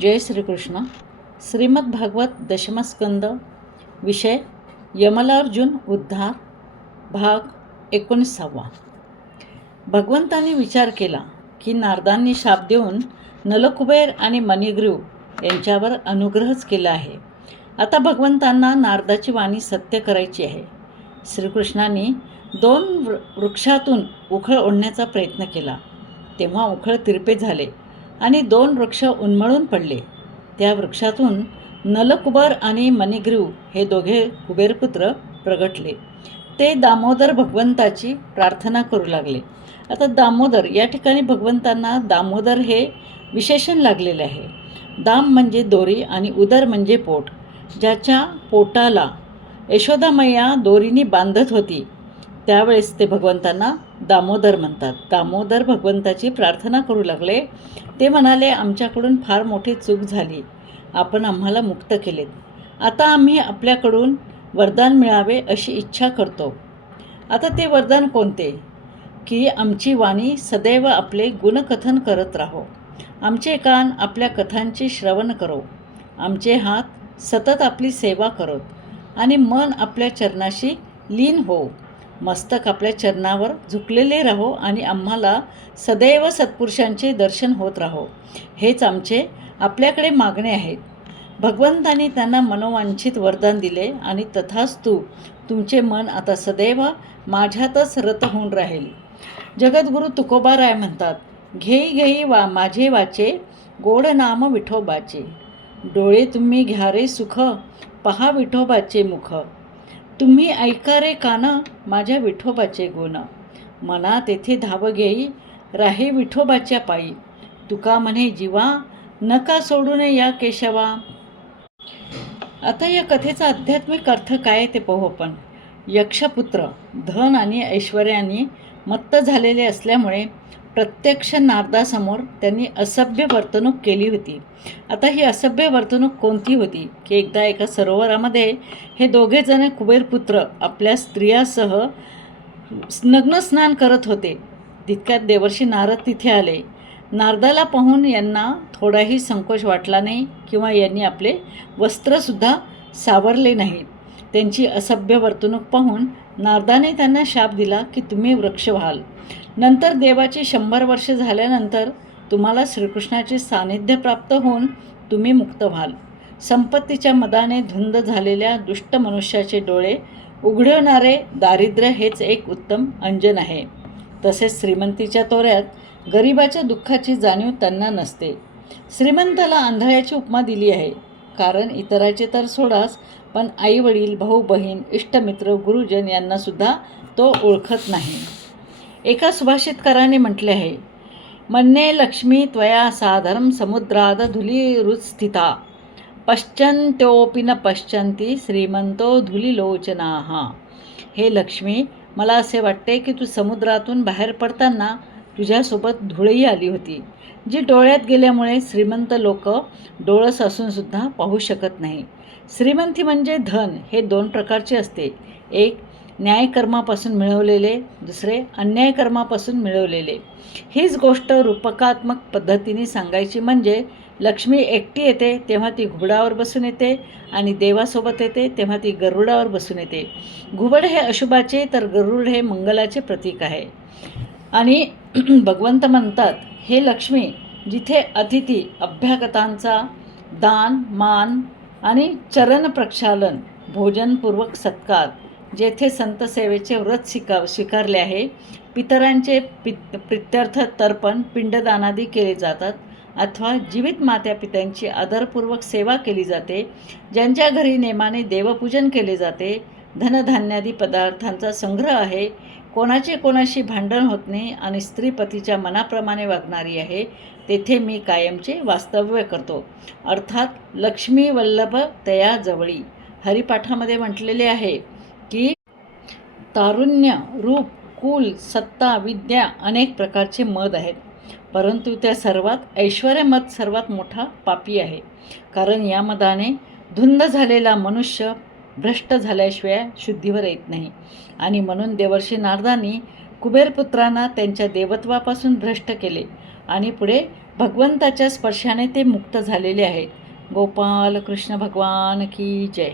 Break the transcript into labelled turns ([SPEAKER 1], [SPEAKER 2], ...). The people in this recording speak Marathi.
[SPEAKER 1] जय श्रीकृष्ण. श्रीमद भागवत दशमस्कंद विषय यमलार्जुन उद्धार भाग एकोणीसावा. भगवंतांनी विचार केला की नारदांनी शाप देऊन नलकुबेर आणि मणिग्रीव यांच्यावर अनुग्रहच केला आहे. आता भगवंतांना नारदाची वाणी सत्य करायची आहे. श्रीकृष्णाने दोन वृ वृक्षातून उखळ ओढण्याचा प्रयत्न केला. तेव्हा उखळ तिरपे झाले. आणि दोन वृक्ष उन्मळून पडले. त्या वृक्षातून नलकुबर आणि मणिग्रीव हे दोघे कुबेरपुत्र प्रगटले. ते दामोदर भगवंताची प्रार्थना करू लागले. आता दामोदर या ठिकाणी भगवंतांना दामोदर हे विशेषण लागलेले आहे. दाम म्हणजे दोरी आणि उदर म्हणजे पोट. ज्याच्या पोटाला यशोदामय्या दोरीने बांधत होती त्यावेळेस ते भगवंतांना दामोदर म्हणतात. दामोदर भगवंताची प्रार्थना करू लागले. ते म्हणाले आमच्याकडून फार मोठी चूक झाली. आपण आम्हाला मुक्त केलेत. आता आम्ही आपल्याकडून वरदान मिळावे अशी इच्छा करतो. आता ते वरदान कोणते? की आमची वाणी सदैव आपले गुणकथन करत राहो. आमचे कान आपल्या कथांचे श्रवण करो. आमचे हात सतत आपली सेवा करत आणि मन आपल्या चरणाशी लीन हो. मस्तक आपल्या चरणावर झुकलेले राहो आणि आम्हाला सदैव सत्पुरुषांचे दर्शन होत राहो. हेच आमचे आपल्याकडे मागणे आहेत. भगवंतांनी त्यांना मनोवांछित वरदान दिले आणि तथास्तू तुमचे मन आता सदैव माझ्यातच रत होऊन राहील. जगद्गुरू तुकोबाराय म्हणतात घेई घेई वा माझे वाचे गोड नाम विठोबाचे. डोळे तुम्ही घ्या रे सुख पहा विठोबाचे मुख. तुम्ही ऐका रे काना माझ्या विठोबाचे गुण. मना तेथे धाव घेई राहे विठोबाच्या पायी. तुका म्हणे जीवा नका सोडू नये या केशवा. आता या कथेचा आध्यात्मिक अर्थ काय आहे ते पाहू आपण. यक्षपुत्र धन आणि ऐश्वर्याने मत्त झालेले असल्यामुळे प्रत्यक्ष नारदासमोर त्यांनी असभ्य वर्तणूक केली होती. आता ही असभ्य वर्तणूक कोणती होती? की एकदा एका सरोवरामध्ये हे दोघेजण कुबेरपुत्र आपल्या स्त्रियासह नग्न स्नान करत होते. तितक्यात देवर्षी नारद तिथे आले. नारदाला पाहून यांना थोडाही संकोच वाटला नाही किंवा यांनी आपले वस्त्रसुद्धा सावरले नाहीत त्यांची असभ्य वर्तणूक पाहून नारदाने त्यांना शाप दिला की तुम्ही वृक्ष व्हाल. नंतर देवाची शंभर वर्ष झाल्यानंतर तुम्हाला श्रीकृष्णाचे सानिध्य प्राप्त होऊन तुम्ही मुक्त व्हाल. संपत्तीच्या मदाने धुंद झालेल्या दुष्ट मनुष्याचे डोळे उघडवणारे दारिद्र्य हेच एक उत्तम अंजन आहे. तसेच श्रीमंतीच्या तोऱ्यात गरिबाच्या दुःखाची जाणीव त्यांना नसते. श्रीमंताला आंधळ्याची उपमा दिली आहे. कारण इतराचे तर सोडाच पण आईवडील भाऊ बहीण इष्टमित्र गुरुजन यांनासुद्धा तो ओळखत नाही. एका सुभाषितकाराने म्हटले आहे मन्ये लक्ष्मी त्वया साधरम समुद्राद धुलीरुत्स्थिता पश्चंत्योपि न पश्चंती श्रीमंतो धुलीलोचनाः. हे लक्ष्मी मला असे वाटते की तू समुद्रातून बाहेर पडताना तुझ्यासोबत धुळही आली होती. जी डोळ्यात गेल्यामुळे श्रीमंत लोक डोळस असूनसुद्धा पाहू शकत नाही. श्रीमंती म्हणजे धन हे दोन प्रकारचे असते. एक न्यायकर्मापासून मिळवलेले दुसरे अन्यायकर्मापासून मिळवलेले. हीच गोष्ट रूपकात्मक पद्धतीने सांगायची म्हणजे लक्ष्मी एकटी येते तेव्हा ती घुबडावर बसून येते आणि देवासोबत येते तेव्हा ती गरुडावर बसून येते. घुबड हे अशुभाचे तर गरुड हे मंगलाचे प्रतीक आहे. आणि भगवंत म्हणतात हे लक्ष्मी जिथे अतिथी अभ्यागतांचा दान मान आणि चरण प्रक्षालन भोजनपूर्वक सत्कार जेथे संतसेवेचे व्रत शिका स्वीकारले आहे पितरांचे पि प्रित्यर्थ तर्पण पिंडदानादी केले जातात अथवा जीवित मात्यापित्यांची आदरपूर्वक सेवा केली जाते ज्यांच्या घरी नेमाने देवपूजन केले जाते धनधान्यादी पदार्थांचा संग्रह आहे कोणाचे कोणाशी भांडण होत नाही आणि स्त्रीपतीच्या मनाप्रमाणे वागणारी आहे तेथे मी कायमचे वास्तव्य करतो. अर्थात लक्ष्मी वल्लभ तया जवळी. हरिपाठामध्ये म्हटलेले आहे की तारुण्य रूप कुल सत्ता विद्या अनेक प्रकारचे मद आहेत. परंतु त्या सर्वात ऐश्वर्यमत सर्वात मोठा पापी आहे. कारण या मदाने धुंद झालेला मनुष्य भ्रष्ट झाल्याशिवाय शुद्धीवर येत नाही. आणि म्हणून देवर्षी नारदांनी कुबेरपुत्रांना त्यांच्या देवत्वापासून भ्रष्ट केले आणि पुढे भगवंताच्या स्पर्शाने ते मुक्त झालेले आहेत. गोपाल कृष्ण भगवान की जय.